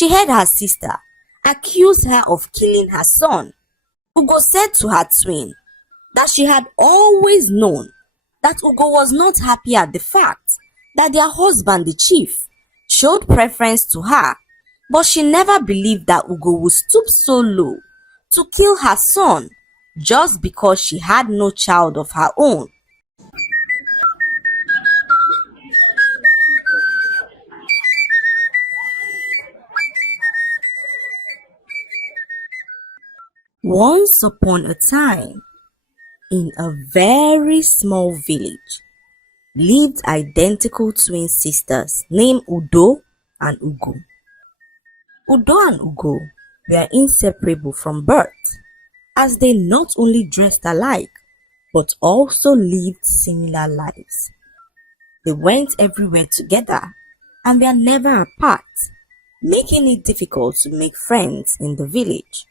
she heard her sister accuse her of killing her son. Ugo said to her twin that she had always known that Ugo was not happy at the fact that their husband, the chief, showed preference to her, but she never believed that Ugo would stoop so low to kill her son just because she had no child of her own. Once upon a time, in a very small village, lived identical twin sisters named Udo and Ugo. Udo and Ugo were inseparable from birth, as they not only dressed alike, but also lived similar lives. They went everywhere together and were never apart, making it difficult to make friends in the village.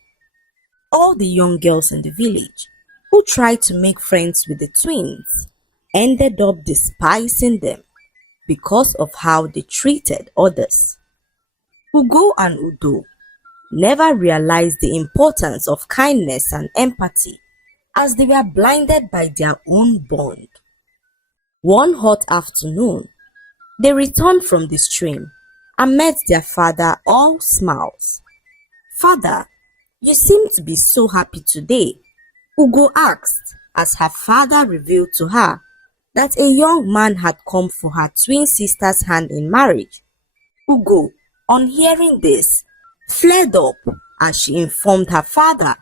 All the young girls in the village who tried to make friends with the twins ended up despising them because of how they treated others. Ugo and Udo never realized the importance of kindness and empathy as they were blinded by their own bond. One hot afternoon, they returned from the stream and met their father all smiles. "Father, you seem to be so happy today," Ugo asked as her father revealed to her that a young man had come for her twin sister's hand in marriage. Ugo, on hearing this, flared up as she informed her father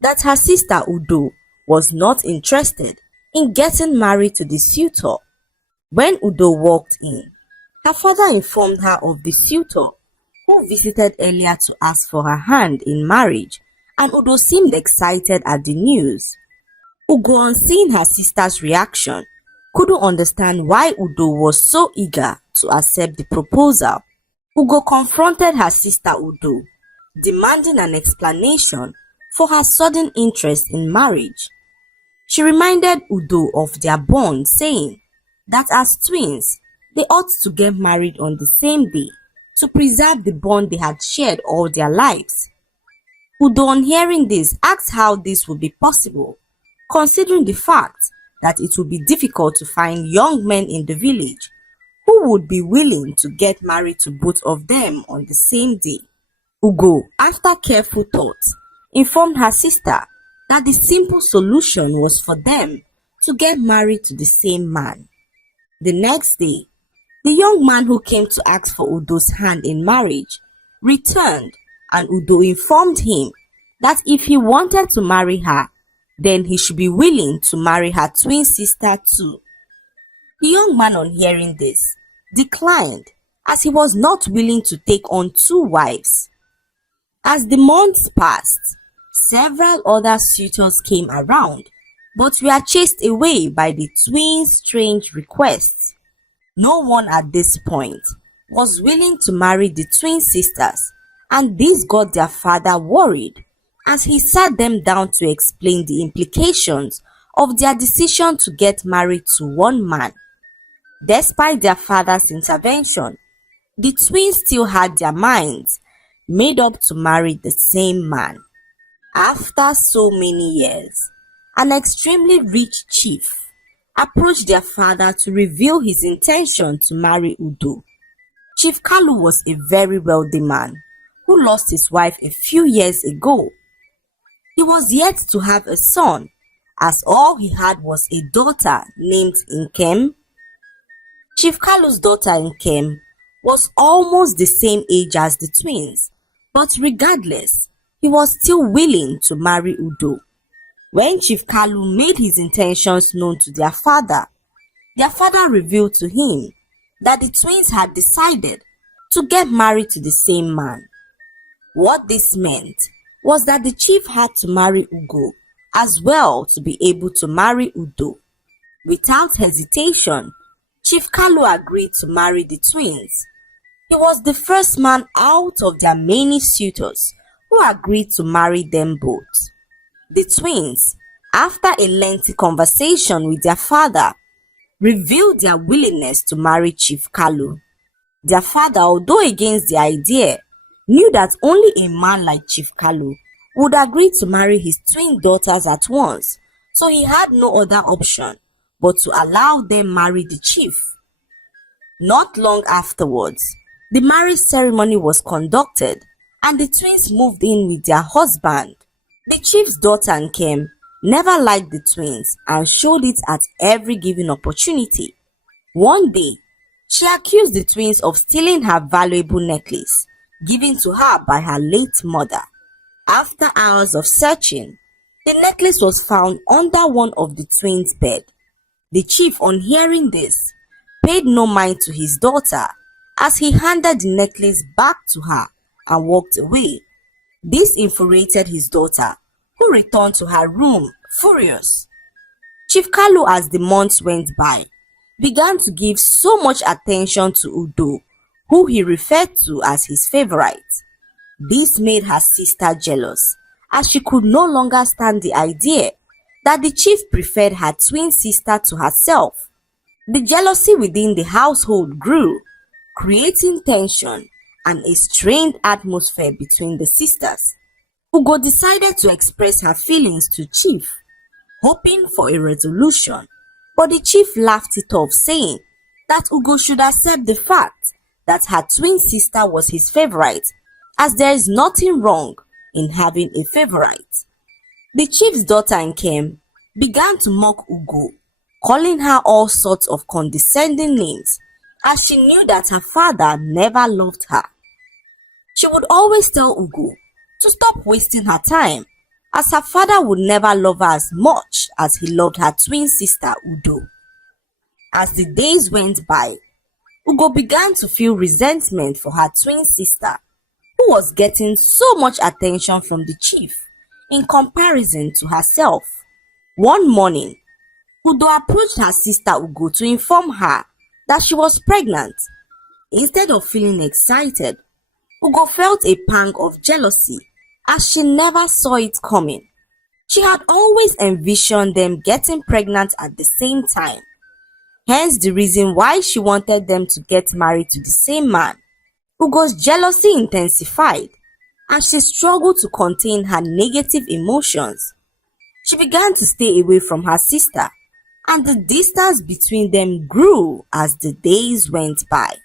that her sister Udo was not interested in getting married to the suitor. When Udo walked in, her father informed her of the suitor who visited earlier to ask for her hand in marriage, and Udo seemed excited at the news. Ugo, on seeing her sister's reaction, couldn't understand why Udo was so eager to accept the proposal. Ugo confronted her sister Udo, demanding an explanation for her sudden interest in marriage. She reminded Udo of their bond, saying that as twins, they ought to get married on the same day to preserve the bond they had shared all their lives. Udo, on hearing this, asked how this would be possible, considering the fact that it would be difficult to find young men in the village who would be willing to get married to both of them on the same day. Ugo, after careful thought, informed her sister that the simple solution was for them to get married to the same man. The next day, the young man who came to ask for Udo's hand in marriage returned, and Udo informed him that if he wanted to marry her, then he should be willing to marry her twin sister too. The young man, on hearing this, declined as he was not willing to take on two wives. As the months passed, several other suitors came around, but were chased away by the twins' strange requests. No one at this point was willing to marry the twin sisters, and this got their father worried as he sat them down to explain the implications of their decision to get married to one man. Despite their father's intervention, the twins still had their minds made up to marry the same man. After so many years, an extremely rich chief approached their father to reveal his intention to marry Udo. Chief Kalu was a very wealthy man who lost his wife a few years ago. He was yet to have a son, as all he had was a daughter named Nkem. Chief Kalu's daughter Nkem was almost the same age as the twins, but regardless, he was still willing to marry Udo. When Chief Kalu made his intentions known to their father revealed to him that the twins had decided to get married to the same man. What this meant was that the chief had to marry Ugo as well to be able to marry Udo. Without hesitation, Chief Kalu agreed to marry the twins. He was the first man out of their many suitors who agreed to marry them both. The twins, after a lengthy conversation with their father, revealed their willingness to marry Chief Kalu. Their father, although against the idea, knew that only a man like Chief Kalu would agree to marry his twin daughters at once, so he had no other option but to allow them marry the chief. Not long afterwards, the marriage ceremony was conducted and the twins moved in with their husband. The chief's daughter Nkem never liked the twins and showed it at every given opportunity. One day, she accused the twins of stealing her valuable necklace given to her by her late mother. After hours of searching, the necklace was found under one of the twins' bed. The chief, on hearing this, paid no mind to his daughter as he handed the necklace back to her and walked away. This infuriated his daughter, who returned to her room furious. Chief Kalu, as the months went by, began to give so much attention to Udo, who he referred to as his favorite. This made her sister jealous, as she could no longer stand the idea that the chief preferred her twin sister to herself. The jealousy within the household grew, creating tension and a strained atmosphere between the sisters. Ugo decided to express her feelings to Chief, hoping for a resolution, but the chief laughed it off, saying that Ugo should accept the fact that her twin sister was his favorite, as there is nothing wrong in having a favorite. The chief's daughter Nkem began to mock Ugo, calling her all sorts of condescending names, as she knew that her father never loved her. She would always tell Ugo to stop wasting her time, as her father would never love her as much as he loved her twin sister Udo. As the days went by, Ugo began to feel resentment for her twin sister, who was getting so much attention from the chief in comparison to herself. One morning, Udo approached her sister Ugo to inform her that she was pregnant. Instead of feeling excited, Ugo felt a pang of jealousy, as she never saw it coming. She had always envisioned them getting pregnant at the same time, hence the reason why she wanted them to get married to the same man. Ugo's jealousy intensified, and she struggled to contain her negative emotions. She began to stay away from her sister, and the distance between them grew as the days went by.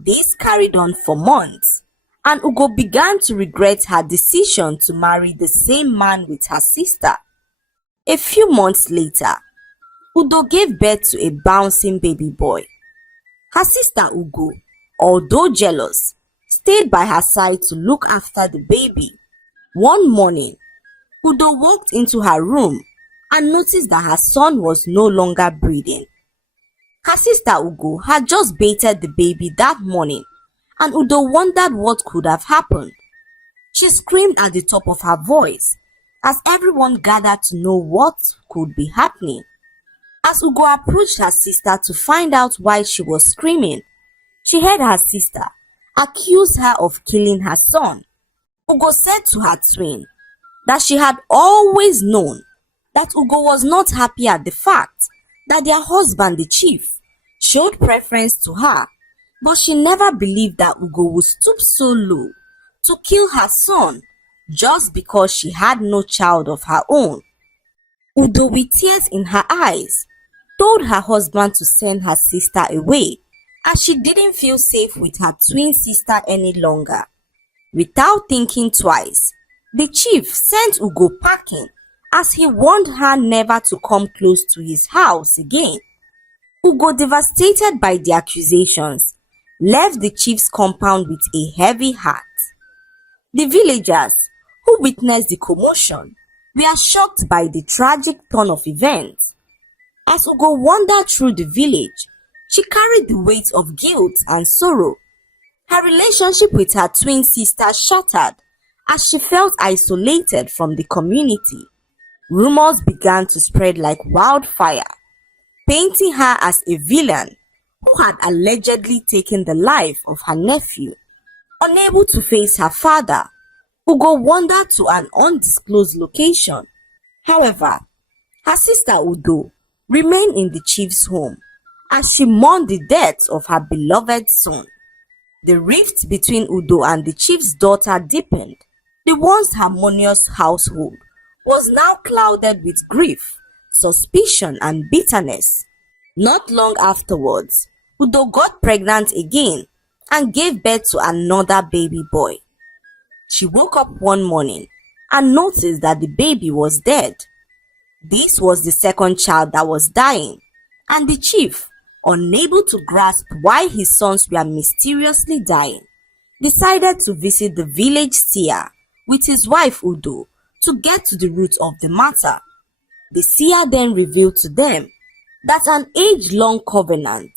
This carried on for months, and Ugo began to regret her decision to marry the same man with her sister. A few months later, Udo gave birth to a bouncing baby boy. Her sister Ugo, although jealous, stayed by her side to look after the baby. One morning, Udo walked into her room and noticed that her son was no longer breathing. Her sister Ugo had just bathed the baby that morning, and Udo wondered what could have happened. She screamed at the top of her voice as everyone gathered to know what could be happening. As Ugo approached her sister to find out why she was screaming, she heard her sister accuse her of killing her son. Ugo said to her twin that she had always known that Ugo was not happy at the fact that their husband, the chief, showed preference to her, but she never believed that Ugo would stoop so low to kill her son just because she had no child of her own. Udo, with tears in her eyes, told her husband to send her sister away, as she didn't feel safe with her twin sister any longer. Without thinking twice, the chief sent Ugo packing, as he warned her never to come close to his house again. Ugo, devastated by the accusations, left the chief's compound with a heavy heart. The villagers, who witnessed the commotion, were shocked by the tragic turn of events. As Ugo wandered through the village, she carried the weight of guilt and sorrow. Her relationship with her twin sister shattered as she felt isolated from the community. Rumors began to spread like wildfire, painting her as a villain who had allegedly taken the life of her nephew. Unable to face her father, Ugo wandered to an undisclosed location. However, her sister Udo remained in the chief's home as she mourned the death of her beloved son. The rift between Udo and the chief's daughter deepened. The once harmonious household was now clouded with grief, suspicion, and bitterness. Not long afterwards, Udo got pregnant again and gave birth to another baby boy. She woke up one morning and noticed that the baby was dead. This was the second child that was dying, and the chief, unable to grasp why his sons were mysteriously dying, decided to visit the village seer with his wife Udo to get to the root of the matter. The seer then revealed to them that an age-long covenant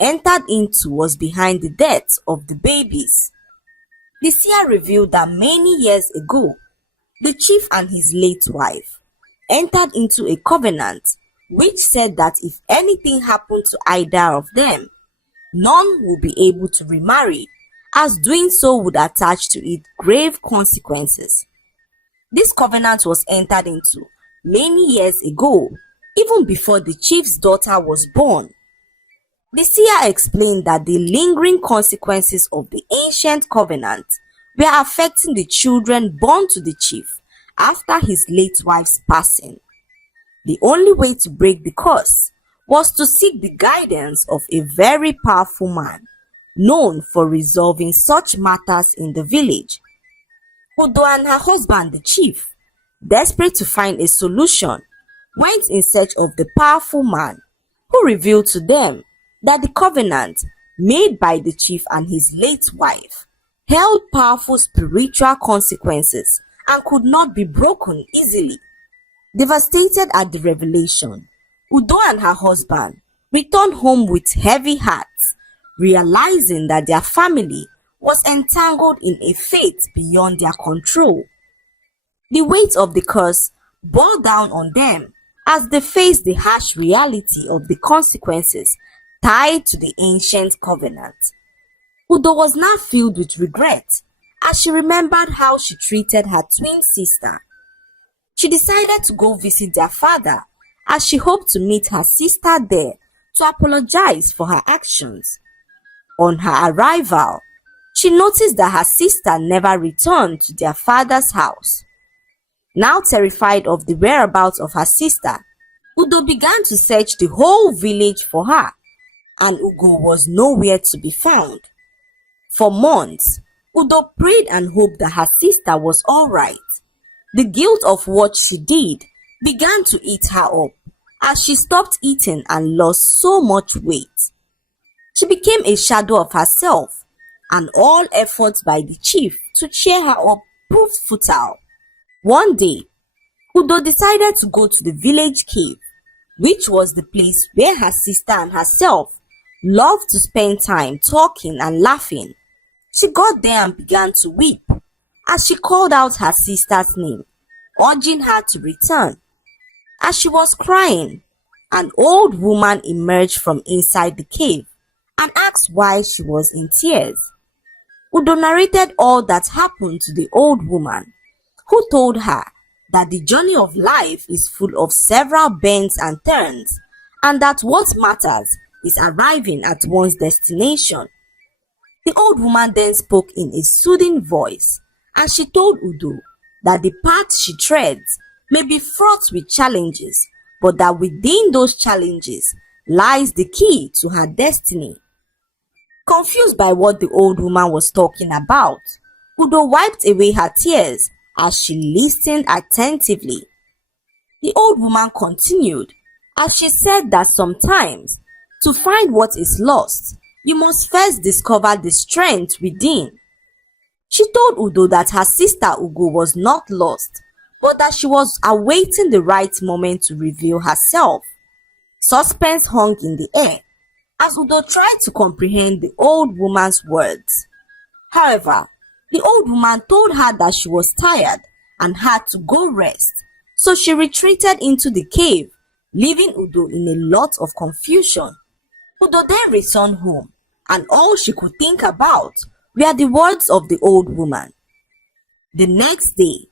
entered into was behind the death of the babies. The seer revealed that many years ago, the chief and his late wife entered into a covenant which said that if anything happened to either of them, none would be able to remarry, as doing so would attach to it grave consequences. This covenant was entered into many years ago, even before the chief's daughter was born. The seer explained that the lingering consequences of the ancient covenant were affecting the children born to the chief after his late wife's passing. The only way to break the curse was to seek the guidance of a very powerful man known for resolving such matters in the village. Udo and her husband, the chief, desperate to find a solution, went in search of the powerful man who revealed to them that the covenant made by the chief and his late wife held powerful spiritual consequences and could not be broken easily. Devastated at the revelation, Udo and her husband returned home with heavy hearts, realizing that their family was entangled in a fate beyond their control. The weight of the curse bore down on them as they faced the harsh reality of the consequences tied to the ancient covenant. Udo was now filled with regret as she remembered how she treated her twin sister. She decided to go visit their father as she hoped to meet her sister there to apologize for her actions. On her arrival, she noticed that her sister never returned to their father's house. Now terrified of the whereabouts of her sister, Udo began to search the whole village for her, and Ugo was nowhere to be found. For months, Udo prayed and hoped that her sister was all right. The guilt of what she did began to eat her up as she stopped eating and lost so much weight. She became a shadow of herself, and all efforts by the chief to cheer her up proved futile. One day, Udo decided to go to the village cave, which was the place where her sister and herself loved to spend time talking and laughing. She got there and began to weep as she called out her sister's name, urging her to return. As she was crying, an old woman emerged from inside the cave and asked why she was in tears. Udo narrated all that happened to the old woman, who told her that the journey of life is full of several bends and turns, and that what matters is arriving at one's destination. The old woman then spoke in a soothing voice, and she told Udo that the path she treads may be fraught with challenges, but that within those challenges lies the key to her destiny. Confused by what the old woman was talking about, Udo wiped away her tears as she listened attentively. The old woman continued as she said that sometimes, to find what is lost, you must first discover the strength within. She told Udo that her sister Ugo was not lost, but that she was awaiting the right moment to reveal herself. Suspense hung in the air as Udo tried to comprehend the old woman's words. However, the old woman told her that she was tired and had to go rest, so she retreated into the cave, leaving Udo in a lot of confusion. Udo then returned home, and all she could think about were the words of the old woman. The next day,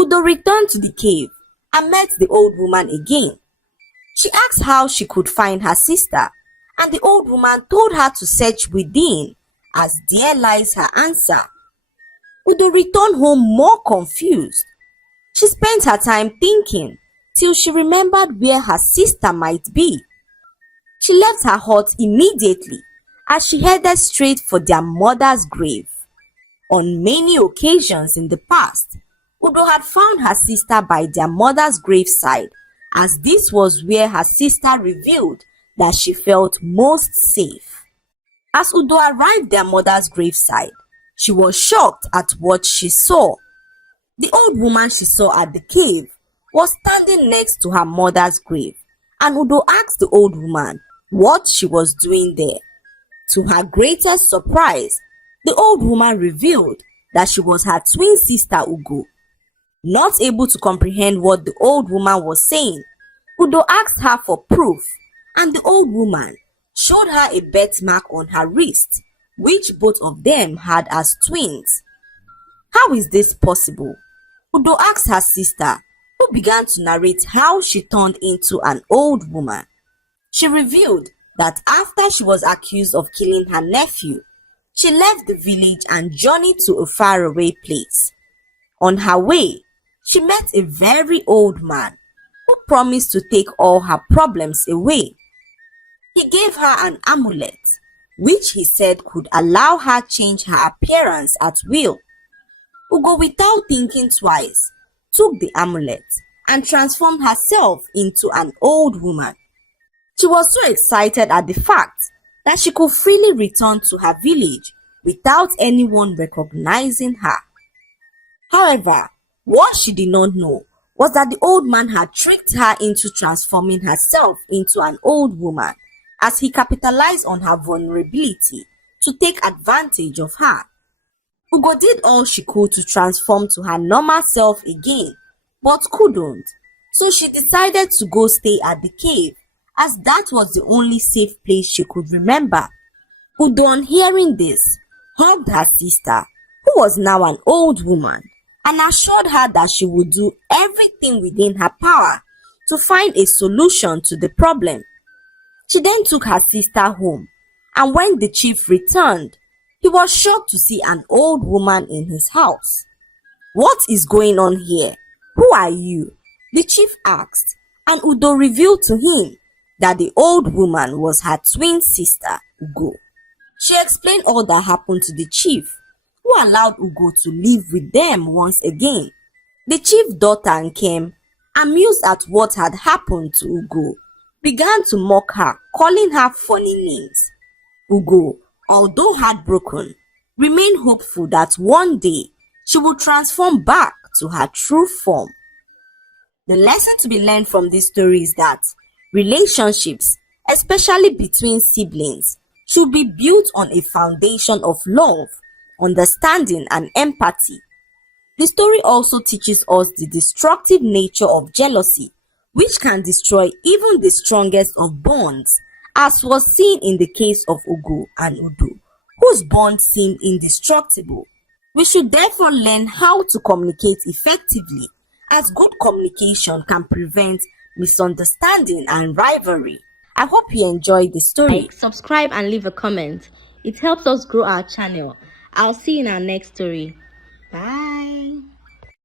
Udo returned to the cave and met the old woman again. She asked how she could find her sister, and the old woman told her to search within as there lies her answer. Udo returned home more confused. She spent her time thinking till she remembered where her sister might be. She left her hut immediately as she headed straight for their mother's grave. On many occasions in the past, Udo had found her sister by their mother's graveside, as this was where her sister revealed that she felt most safe. As Udo arrived their mother's graveside, she was shocked at what she saw. The old woman she saw at the cave was standing next to her mother's grave, and Udo asked the old woman what she was doing there. To her greatest surprise, the old woman revealed that she was her twin sister Ugo. Not able to comprehend what the old woman was saying, Udo asked her for proof, and the old woman showed her a birthmark on her wrist, which both of them had as twins. How is this possible? Udo asked her sister, who began to narrate how she turned into an old woman. She revealed that after she was accused of killing her nephew, she left the village and journeyed to a faraway place. On her way, she met a very old man who promised to take all her problems away. He gave her an amulet, which he said could allow her change her appearance at will. Ugo, without thinking twice, took the amulet and transformed herself into an old woman. She was so excited at the fact that she could freely return to her village without anyone recognizing her. However, what she did not know was that the old man had tricked her into transforming herself into an old woman, as he capitalized on her vulnerability to take advantage of her. Ugo did all she could to transform to her normal self again, but couldn't, so she decided to go stay at the cave, as that was the only safe place she could remember. Udo, on hearing this, hugged her sister, who was now an old woman, and assured her that she would do everything within her power to find a solution to the problem. She then took her sister home, and when the chief returned, he was shocked to see an old woman in his house. "What is going on here? Who are you?" the chief asked, and Udo revealed to him that the old woman was her twin sister, Ugo. She explained all that happened to the chief, who allowed Ugo to live with them once again. The chief's daughter Nkem, amused at what had happened to Ugo, began to mock her, calling her funny names. Ugo, although heartbroken, remained hopeful that one day she would transform back to her true form. The lesson to be learned from this story is that relationships, especially between siblings, should be built on a foundation of love, understanding, and empathy. The story also teaches us the destructive nature of jealousy, which can destroy even the strongest of bonds, as was seen in the case of Ugo and Udo, whose bond seemed indestructible. We should therefore learn how to communicate effectively, as good communication can prevent misunderstanding and rivalry. I hope you enjoyed the story. Like, subscribe and leave a comment. It helps us grow our channel. I'll see you in our next story. Bye.